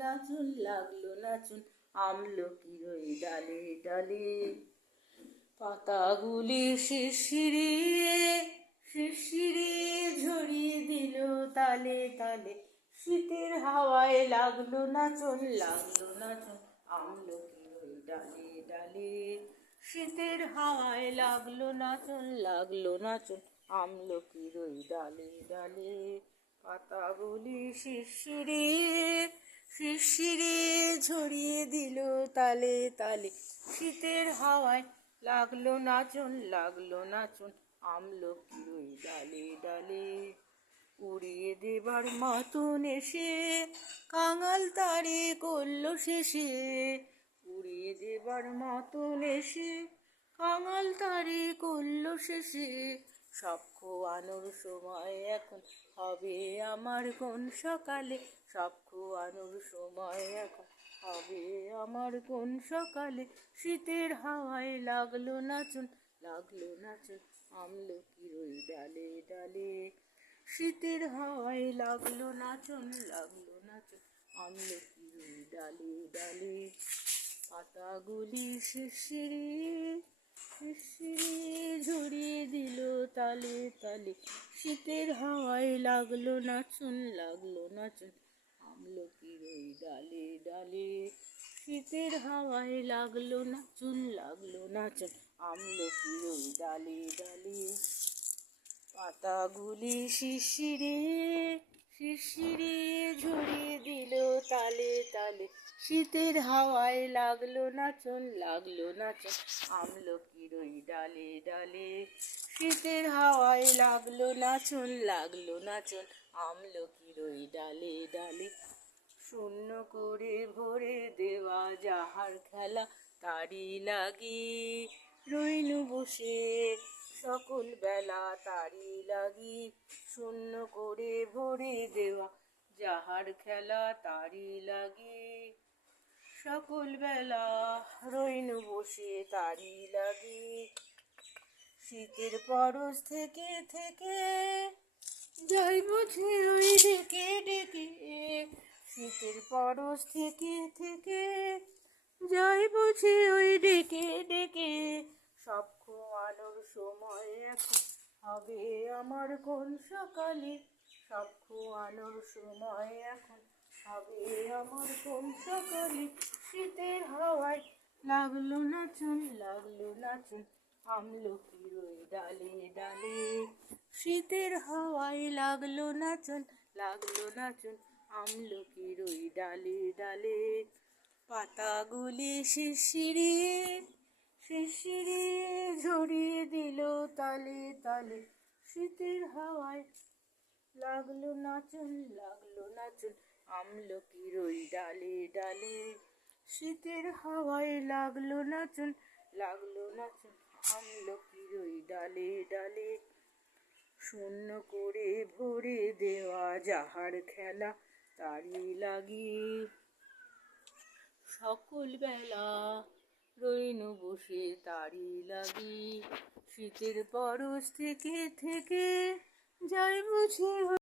নাচুন লাগলো নাচুন আমলকির ওই ডালে ডালে। পাতাগুলি শিরশিরিয়ে শিরশিরিয়ে ঝরিয়ে দিল তালে তালে। শীতের হাওয়ায় লাগলো নাচুন আমলকির ওই ডালে ডালে। শীতের হাওয়ায় লাগলো নাচুন আমলকির ওই ডালে ডালে। পাতাগুলি শিরশিরিয়ে শিরশিরিয়ে ঝরিয়ে দিল তালে তালে। শীতের হাওয়ায় লাগলো নাচুন আমলকির ওই ডালে ডালে। উড়িয়ে দেবার মতন এসে কাঙাল তারে করলো শেষে। উড়িয়ে দেবার মতন এসে কাঙাল তারে করলো শেষে। সব খোয়ানোর সময় এখন হবে আমার কোন সকালে। সব খোয়ানোর সময় এখন হবে আমার কোন সকালে। শীতের হাওয়ায় লাগলো নাচুন আমলকির ওই ডালে ডালে। শীতের হাওয়ায় লাগলো নাচুন আমলকির ওই ডালে ডালে। পাতাগুলি শিরশিরিয়ে শিরশিরিয়ে ঝরিয়ে দিল তালে তালে। শীতের হাওয়ায় লাগলো নাচুন আমলকির ওই ডালে ডালে। শীতের হাওয়ায় লাগলো নাচুন আমলকির ওই ডালে ডালে। পাতাগুলি শিরশিরিয়ে শিরশিরিয়ে ঝরিয়ে দিল তালে তালে। শীতের হাওয়ায় লাগলো নাচুন আমলকির ওই ডালে ডালে। শীতের হাওয়ায় লাগলো নাচুন আমলকির ওই ডালে ডালে। শূন্য করে ভরে দেওয়া যাহার খেলা তারি লাগি রইনু বসে সকল বেলা তারি লাগি। শূন্য করে ভরে দেওয়া যাহার খেলা তারি লাগি সকল বেলা রইনু বসে তারি লাগি। শীতের পরশ থেকে থেকে যাই বুঝি ওই ডেকে ডেকে। শীতের পরশ থেকে থেকে যাই বুঝি ওই ডেকে ডেকে। সব খোয়ানোর সময় এখন হবে আমার কোন সকালে। সব খোয়ানোর সময় এখন হবে আমার কোন সকালে। শীতের হাওয়ায় লাগলো নাচুন আমলকির ওই ডালে ডালে। শীতের হাওয়ায় লাগলো নাচুন আমলকির ওই ডালে ডালে। পাতাগুলি শিরশিরিয়ে শিরশিরিয়ে ঝরিয়ে দিল তালে তালে। শীতের হাওয়ায় লাগলো নাচুন আমলকির ওই ডালে ডালে। শীতের হাওয়ায় লাগলো নাচুন আমলকির ওই ডালে ডালে। শূন্য করে ভরে দেওয়া যাহার খেলা তারি লাগি সকল বেলা রইনু বসে তারি লাগি। শীতের পরশ থেকে থেকে যাই বুঝি